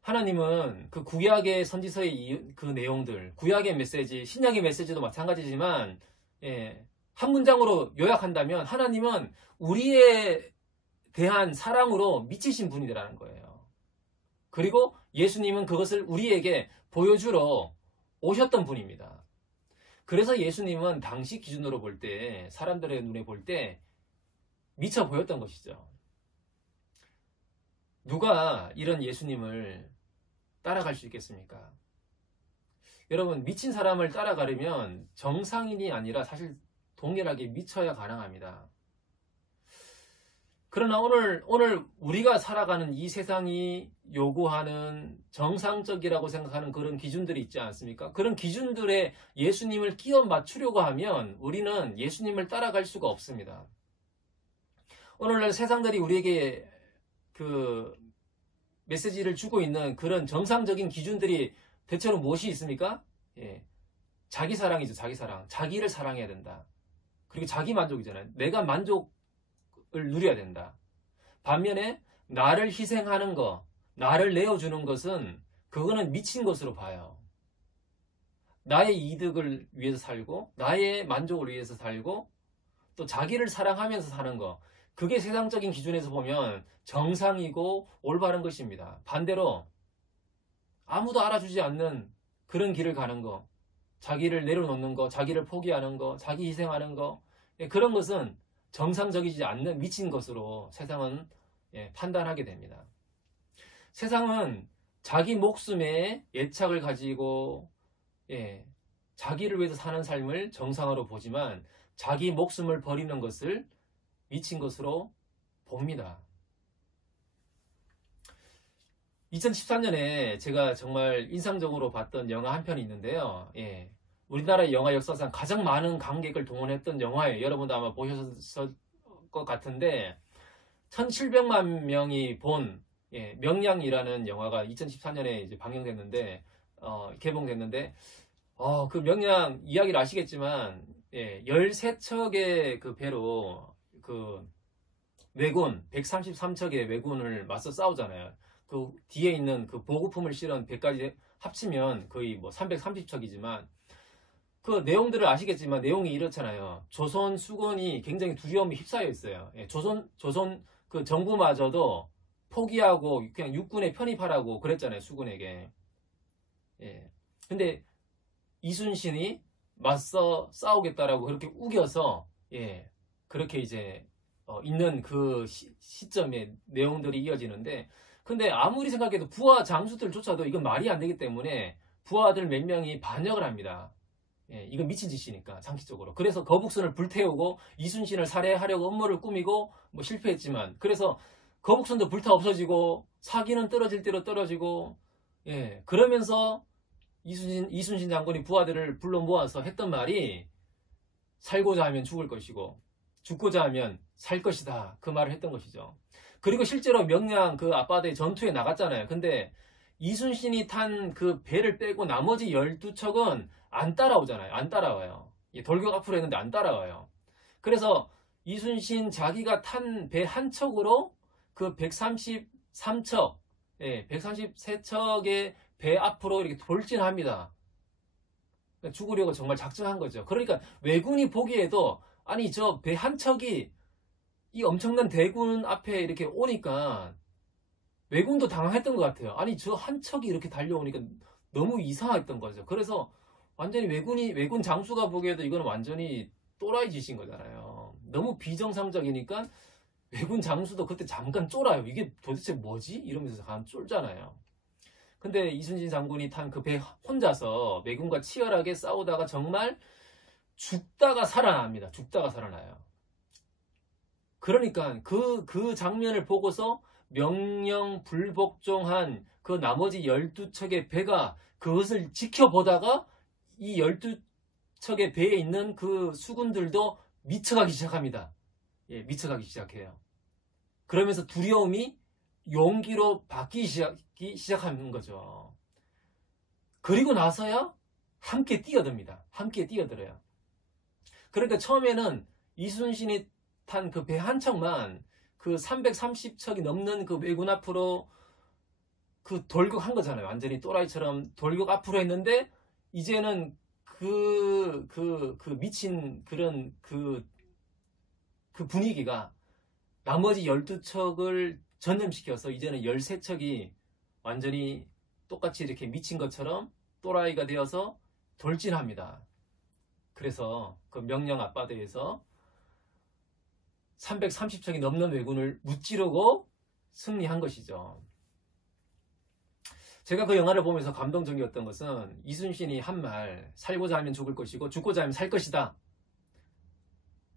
하나님은 그 구약의 선지서의 그 내용들, 구약의 메시지, 신약의 메시지도 마찬가지지만, 예, 한 문장으로 요약한다면 하나님은 우리에 대한 사랑으로 미치신 분이라는 거예요. 그리고 예수님은 그것을 우리에게 보여주러 오셨던 분입니다. 그래서 예수님은 당시 기준으로 볼 때, 사람들의 눈에 볼 때 미쳐 보였던 것이죠. 누가 이런 예수님을 따라갈 수 있겠습니까? 여러분, 미친 사람을 따라가려면 정상인이 아니라 사실 동일하게 미쳐야 가능합니다. 그러나 오늘 우리가 살아가는 이 세상이 요구하는 정상적이라고 생각하는 그런 기준들이 있지 않습니까? 그런 기준들에 예수님을 끼워 맞추려고 하면 우리는 예수님을 따라갈 수가 없습니다. 오늘날 세상들이 우리에게 그 메시지를 주고 있는 그런 정상적인 기준들이 대체로 무엇이 있습니까? 예. 자기 사랑이죠, 자기 사랑. 자기를 사랑해야 된다. 그리고 자기 만족이잖아요. 내가 만족을 누려야 된다. 반면에 나를 희생하는 거, 나를 내어주는 것은 그거는 미친 것으로 봐요. 나의 이득을 위해서 살고 나의 만족을 위해서 살고 또 자기를 사랑하면서 사는 거, 그게 세상적인 기준에서 보면 정상이고 올바른 것입니다. 반대로 아무도 알아주지 않는 그런 길을 가는 거, 자기를 내려놓는 거, 자기를 포기하는 거, 자기 희생하는 거, 그런 것은 정상적이지 않는 미친 것으로 세상은 판단하게 됩니다. 세상은 자기 목숨에 애착을 가지고 자기를 위해서 사는 삶을 정상으로 보지만 자기 목숨을 버리는 것을 미친 것으로 봅니다. 2013년에 제가 정말 인상적으로 봤던 영화 한 편이 있는데요. 우리나라 영화 역사상 가장 많은 관객을 동원했던 영화예요. 여러분도 아마 보셨을 것 같은데 1700만 명이 본 명량이라는 영화가 2014년에 이제 방영됐는데 개봉됐는데 그 명량 이야기를 아시겠지만 13척의 그 배로 그 왜군 133척의 왜군을 맞서 싸우잖아요. 그 뒤에 있는 그 보급품을 실은 배까지 합치면 거의 뭐 330척이지만 그 내용들을 아시겠지만 내용이 이렇잖아요. 조선 수군이 굉장히 두려움에 휩싸여 있어요. 조선 그 정부마저도 포기하고 그냥 육군에 편입하라고 그랬잖아요. 수군에게. 예. 근데 이순신이 맞서 싸우겠다라고 그렇게 우겨서 예. 그렇게 이제 있는 그 시점에 내용들이 이어지는데, 근데 아무리 생각해도 부하 장수들조차도 이건 말이 안 되기 때문에 부하들 몇 명이 반역을 합니다. 예, 이건 미친 짓이니까 상식적으로. 그래서 거북선을 불태우고 이순신을 살해하려고 음모를 꾸미고 뭐 실패했지만, 그래서 거북선도 불타 없어지고 사기는 떨어질 대로 떨어지고, 예, 그러면서 이순신 장군이 부하들을 불러 모아서 했던 말이 살고자 하면 죽을 것이고 죽고자 하면 살 것이다, 그 말을 했던 것이죠. 그리고 실제로 명량 그 앞바다에 전투에 나갔잖아요. 근데 이순신이 탄 그 배를 빼고 나머지 12척은 안 따라오잖아요. 안 따라와요. 돌격 앞으로 했는데 안 따라와요. 그래서 이순신 자기가 탄 배 한 척으로 그 133척, 예, 133척의 배 앞으로 이렇게 돌진합니다. 죽으려고 정말 작정한 거죠. 그러니까 왜군이 보기에도 아니 저 배 한 척이 이 엄청난 대군 앞에 이렇게 오니까 왜군도 당황했던 것 같아요. 아니 저 한 척이 이렇게 달려오니까 너무 이상했던 거죠. 그래서 완전히 왜군 장수가 보기에도 이거는 완전히 또라이 짓인 거잖아요. 너무 비정상적이니까 왜군 장수도 그때 잠깐 쫄아요. 이게 도대체 뭐지? 이러면서 잠깐 쫄잖아요. 근데 이순신 장군이 탄 그 배 혼자서 왜군과 치열하게 싸우다가 정말 죽다가 살아납니다. 죽다가 살아나요. 그러니까 그 장면을 보고서 명령 불복종한 그 나머지 12척의 배가 그것을 지켜보다가 이 12척의 배에 있는 그 수군들도 미쳐가기 시작합니다. 예, 미쳐가기 시작해요. 그러면서 두려움이 용기로 바뀌기 시작하는 거죠. 그리고 나서야 함께 뛰어듭니다. 함께 뛰어들어요. 그러니까 처음에는 이순신이 탄 그 배 한 척만 그 330척이 넘는 그 왜군 앞으로 그 돌격한 거잖아요. 완전히 또라이처럼 돌격 앞으로 했는데 이제는 그 미친 그런 그 분위기가 나머지 12척을 전염시켜서 이제는 13척이 완전히 똑같이 이렇게 미친 것처럼 또라이가 되어서 돌진합니다. 그래서 그 명령 앞바다에서 330척이 넘는 왜군을 무찌르고 승리한 것이죠. 제가 그 영화를 보면서 감동적이었던 것은 이순신이 한 말, 살고자 하면 죽을 것이고 죽고자 하면 살 것이다.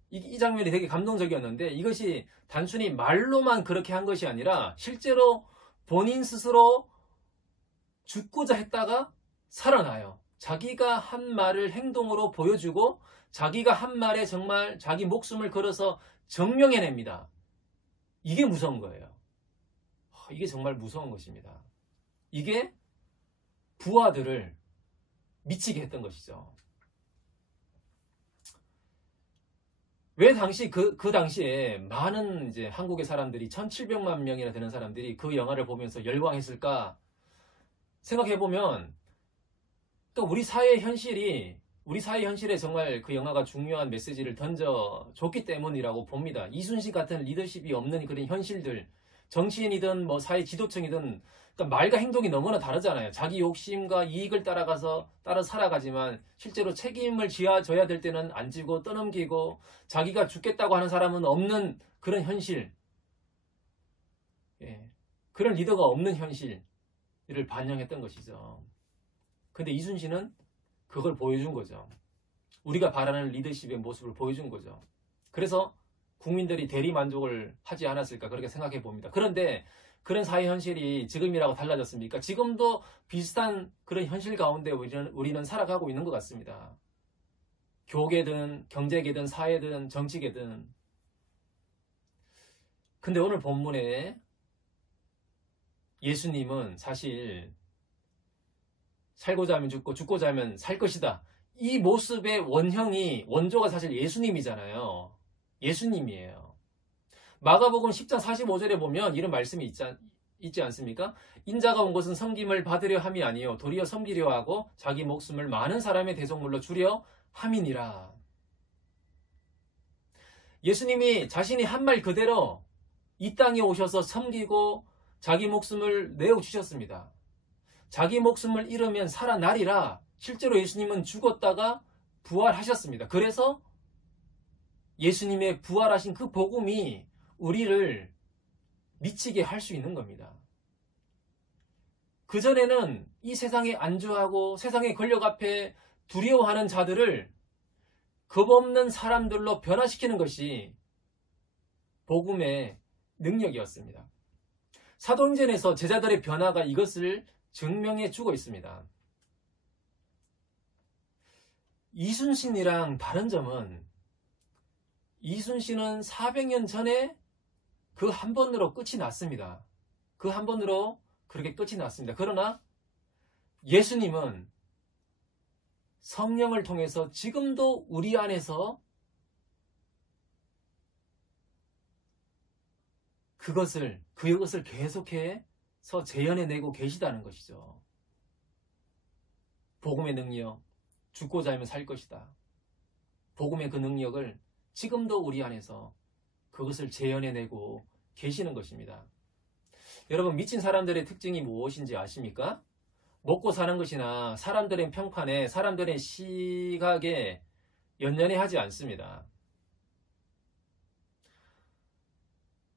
이 장면이 되게 감동적이었는데 이것이 단순히 말로만 그렇게 한 것이 아니라 실제로 본인 스스로 죽고자 했다가 살아나요. 자기가 한 말을 행동으로 보여주고 자기가 한 말에 정말 자기 목숨을 걸어서 증명해냅니다. 이게 무서운 거예요. 이게 정말 무서운 것입니다. 이게 부하들을 미치게 했던 것이죠. 왜 그 당시에 많은 이제 한국의 사람들이 1700만 명이나 되는 사람들이 그 영화를 보면서 열광했을까 생각해보면, 그러니까 우리 사회의 현실에 정말 그 영화가 중요한 메시지를 던져줬기 때문이라고 봅니다. 이순신 같은 리더십이 없는 그런 현실들, 정치인이든 뭐 사회 지도층이든, 그러니까 말과 행동이 너무나 다르잖아요. 자기 욕심과 이익을 따라 살아가지만 실제로 책임을 져야 될 때는 안 지고 떠넘기고 자기가 죽겠다고 하는 사람은 없는 그런 현실, 예, 그런 리더가 없는 현실을 반영했던 것이죠. 근데 이순신은 그걸 보여준 거죠. 우리가 바라는 리더십의 모습을 보여준 거죠. 그래서 국민들이 대리 만족을 하지 않았을까 그렇게 생각해 봅니다. 그런데 그런 사회 현실이 지금이라고 달라졌습니까? 지금도 비슷한 그런 현실 가운데 우리는 살아가고 있는 것 같습니다. 교계든 경제계든 사회든 정치계든. 근데 오늘 본문에 예수님은 사실 살고자 하면 죽고 죽고자 하면 살 것이다. 이 모습의 원조가 사실 예수님이잖아요. 예수님이에요. 마가복음 10장 45절에 보면 이런 말씀이 있지 않습니까? 인자가 온 것은 섬김을 받으려 함이 아니요 도리어 섬기려 하고 자기 목숨을 많은 사람의 대속물로 주려 함이니라. 예수님이 자신이 한 말 그대로 이 땅에 오셔서 섬기고 자기 목숨을 내어주셨습니다. 자기 목숨을 잃으면 살아나리라. 실제로 예수님은 죽었다가 부활하셨습니다. 그래서 예수님의 부활하신 그 복음이 우리를 미치게 할 수 있는 겁니다. 그전에는 이 세상에 안주하고 세상의 권력 앞에 두려워하는 자들을 겁없는 사람들로 변화시키는 것이 복음의 능력이었습니다. 사도행전에서 제자들의 변화가 이것을 증명해 주고 있습니다. 이순신이랑 다른 점은 이순신은 400년 전에 그 한 번으로 끝이 났습니다. 그 한 번으로 그렇게 끝이 났습니다. 그러나 예수님은 성령을 통해서 지금도 우리 안에서 그것을 계속해서 재현해내고 계시다는 것이죠. 복음의 능력, 죽고자 하면 살 것이다. 복음의 그 능력을 지금도 우리 안에서 그것을 재현해내고 계시는 것입니다. 여러분, 미친 사람들의 특징이 무엇인지 아십니까? 먹고 사는 것이나 사람들의 평판에, 사람들의 시각에 연연해하지 않습니다.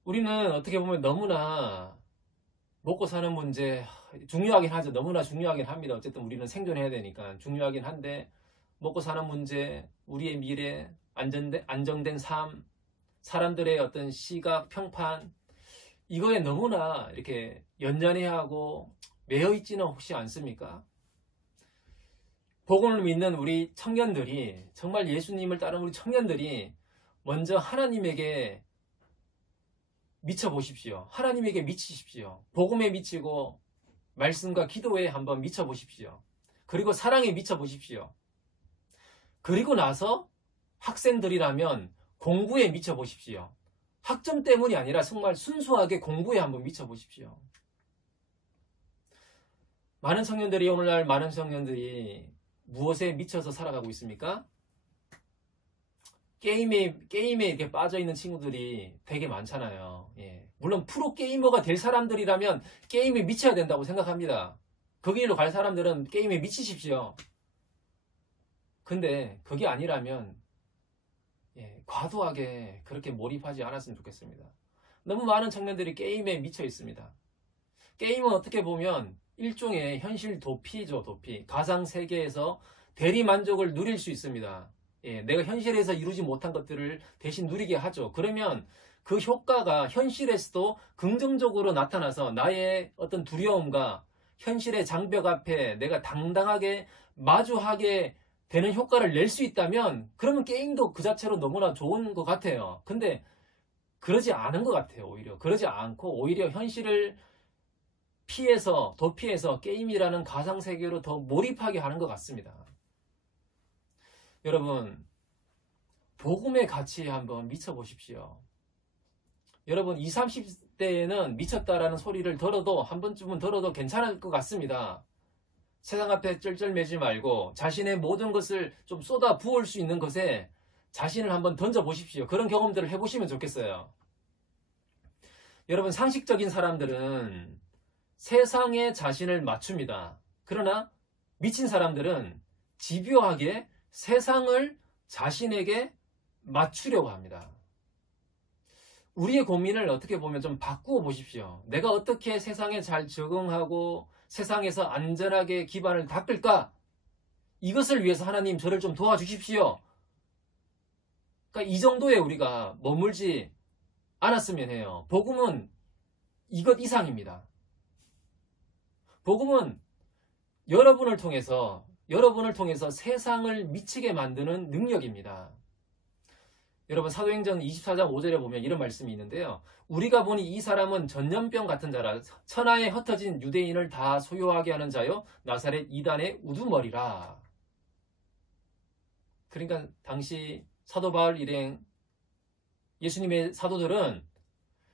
우리는 어떻게 보면 너무나 먹고 사는 문제 중요하긴 하죠. 너무나 중요하긴 합니다. 어쨌든 우리는 생존해야 되니까 중요하긴 한데, 먹고 사는 문제, 우리의 미래, 안정된 삶, 사람들의 어떤 시각, 평판, 이거에 너무나 이렇게 연연해하고 매여 있지는 혹시 않습니까? 복음을 믿는 우리 청년들이, 정말 예수님을 따르는 우리 청년들이 먼저 하나님에게 미쳐보십시오. 하나님에게 미치십시오. 복음에 미치고 말씀과 기도에 한번 미쳐보십시오. 그리고 사랑에 미쳐보십시오. 그리고 나서 학생들이라면 공부에 미쳐보십시오. 학점 때문이 아니라 정말 순수하게 공부에 한번 미쳐보십시오. 오늘날 많은 청년들이 무엇에 미쳐서 살아가고 있습니까? 게임에 이렇게 빠져있는 친구들이 되게 많잖아요. 예. 물론 프로게이머가 될 사람들이라면 게임에 미쳐야 된다고 생각합니다. 그 길로 갈 사람들은 게임에 미치십시오. 근데 그게 아니라면 과도하게 그렇게 몰입하지 않았으면 좋겠습니다. 너무 많은 청년들이 게임에 미쳐 있습니다. 게임은 어떻게 보면 일종의 현실 도피죠, 도피. 가상 세계에서 대리 만족을 누릴 수 있습니다. 내가 현실에서 이루지 못한 것들을 대신 누리게 하죠. 그러면 그 효과가 현실에서도 긍정적으로 나타나서 나의 어떤 두려움과 현실의 장벽 앞에 내가 당당하게 마주하게 되는 효과를 낼 수 있다면, 그러면 게임도 그 자체로 너무나 좋은 것 같아요. 근데 그러지 않은 것 같아요. 오히려 그러지 않고 오히려 현실을 도피해서 게임이라는 가상세계로 더 몰입하게 하는 것 같습니다. 여러분, 복음의 가치에 한번 미쳐보십시오. 여러분, 20, 30대에는 미쳤다라는 소리를 들어도, 한 번쯤은 들어도 괜찮을 것 같습니다. 세상 앞에 쩔쩔매지 말고 자신의 모든 것을 좀 쏟아 부을 수 있는 것에 자신을 한번 던져보십시오. 그런 경험들을 해보시면 좋겠어요. 여러분, 상식적인 사람들은 세상에 자신을 맞춥니다. 그러나 미친 사람들은 집요하게 세상을 자신에게 맞추려고 합니다. 우리의 고민을 어떻게 보면 좀 바꾸어 보십시오. 내가 어떻게 세상에 잘 적응하고 세상에서 안전하게 기반을 닦을까? 이것을 위해서 하나님 저를 좀 도와주십시오. 그러니까 이 정도에 우리가 머물지 않았으면 해요. 복음은 이것 이상입니다. 복음은 여러분을 통해서 세상을 미치게 만드는 능력입니다. 여러분, 사도행전 24장 5절에 보면 이런 말씀이 있는데요. 우리가 보니 이 사람은 전염병 같은 자라 천하에 흩어진 유대인을 다 소요하게 하는 자요 나사렛 이단의 우두머리라. 그러니까 당시 사도 바울 일행 예수님의 사도들은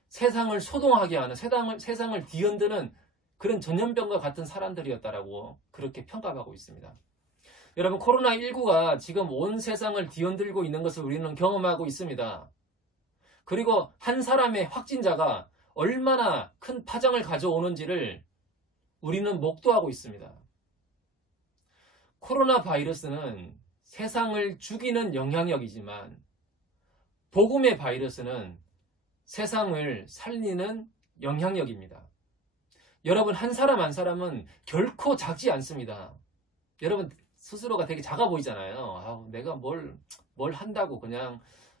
세상을 소동하게 하는, 세상을 뒤흔드는 그런 전염병과 같은 사람들이었다라고 그렇게 평가하고 있습니다. 여러분, 코로나19가 지금 온 세상을 뒤흔들고 있는 것을 우리는 경험하고 있습니다. 그리고 한 사람의 확진자가 얼마나 큰 파장을 가져오는지를 우리는 목도하고 있습니다. 코로나 바이러스는 세상을 죽이는 영향력이지만 복음의 바이러스는 세상을 살리는 영향력입니다. 여러분, 한 사람 한 사람은 결코 작지 않습니다. 여러분 스스로가 되게 작아 보이잖아요. 내가 뭘 한다고, 그냥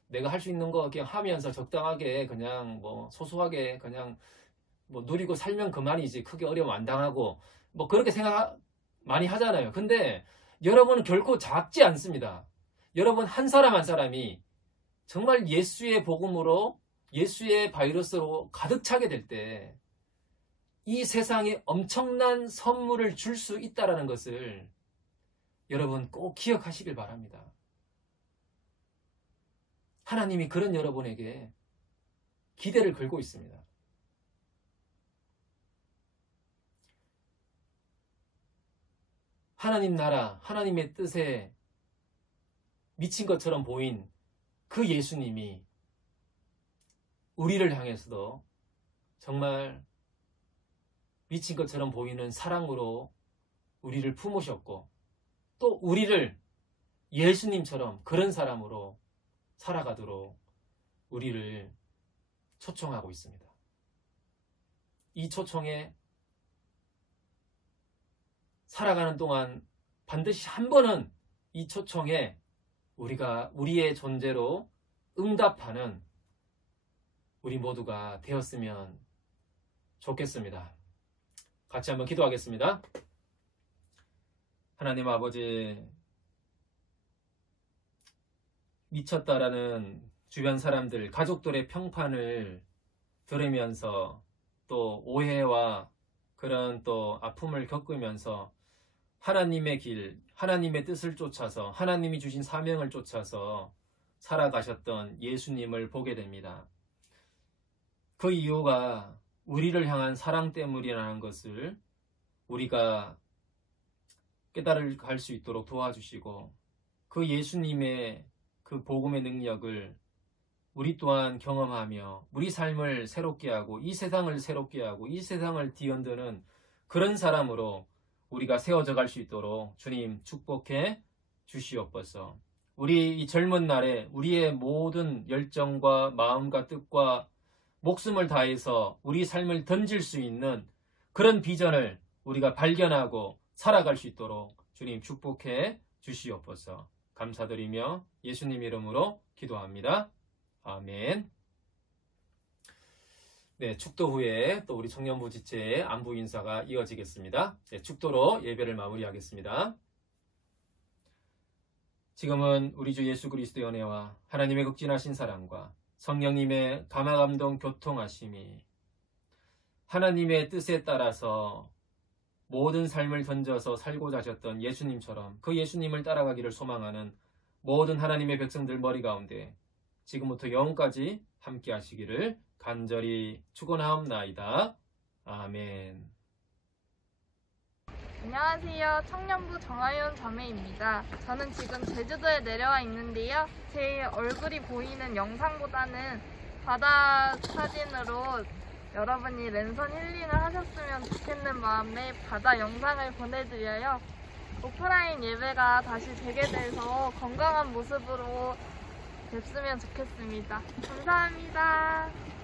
내가 할 수 있는 거 그냥 하면서 적당하게 그냥 뭐 소소하게 그냥 뭐 누리고 살면 그만이지, 크게 어려움 안 당하고, 뭐 그렇게 생각 많이 하잖아요. 근데 여러분은 결코 작지 않습니다. 여러분 한 사람 한 사람이 정말 예수의 복음으로, 예수의 바이러스로 가득 차게 될 때 이 세상에 엄청난 선물을 줄 수 있다는 것을 여러분 꼭 기억하시길 바랍니다. 하나님이 그런 여러분에게 기대를 걸고 있습니다. 하나님 나라, 하나님의 뜻에 미친 것처럼 보인 그 예수님이 우리를 향해서도 정말 미친 것처럼 보이는 사랑으로 우리를 품으셨고, 또 우리를 예수님처럼 그런 사람으로 살아가도록 우리를 초청하고 있습니다. 이 초청에 살아가는 동안 반드시 한 번은 이 초청에 우리가 우리의 존재로 응답하는 우리 모두가 되었으면 좋겠습니다. 같이 한번 기도하겠습니다. 하나님 아버지, 미쳤다라는 주변 사람들, 가족들의 평판을 들으면서 또 오해와 그런 또 아픔을 겪으면서 하나님의 길, 하나님의 뜻을 쫓아서, 하나님이 주신 사명을 쫓아서 살아가셨던 예수님을 보게 됩니다. 그 이유가 우리를 향한 사랑 때문이라는 것을 우리가 깨달을 수 있도록 도와주시고, 그 예수님의 그 복음의 능력을 우리 또한 경험하며 우리 삶을 새롭게 하고 이 세상을 새롭게 하고 이 세상을 뒤흔드는 그런 사람으로 우리가 세워져 갈 수 있도록 주님 축복해 주시옵소서. 우리 이 젊은 날에 우리의 모든 열정과 마음과 뜻과 목숨을 다해서 우리 삶을 던질 수 있는 그런 비전을 우리가 발견하고 살아갈 수 있도록 주님 축복해 주시옵소서. 감사드리며 예수님 이름으로 기도합니다. 아멘. 네, 축도 후에 또 우리 청년부 지체의 안부 인사가 이어지겠습니다. 네, 축도로 예배를 마무리하겠습니다. 지금은 우리 주 예수 그리스도의 은혜와 하나님의 극진하신 사랑과 성령님의 감화감동 교통하심이 하나님의 뜻에 따라서 모든 삶을 던져서 살고자 하셨던 예수님처럼 그 예수님을 따라가기를 소망하는 모든 하나님의 백성들 머리 가운데 지금부터 영원까지 함께 하시기를 간절히 축원하옵나이다. 아멘. 안녕하세요. 청년부 정하윤 자매입니다. 저는 지금 제주도에 내려와 있는데요. 제 얼굴이 보이는 영상보다는 바다 사진으로 여러분이 랜선 힐링을 하셨으면 좋겠는 마음에 바다 영상을 보내드려요. 오프라인 예배가 다시 재개돼서 건강한 모습으로 뵙으면 좋겠습니다. 감사합니다.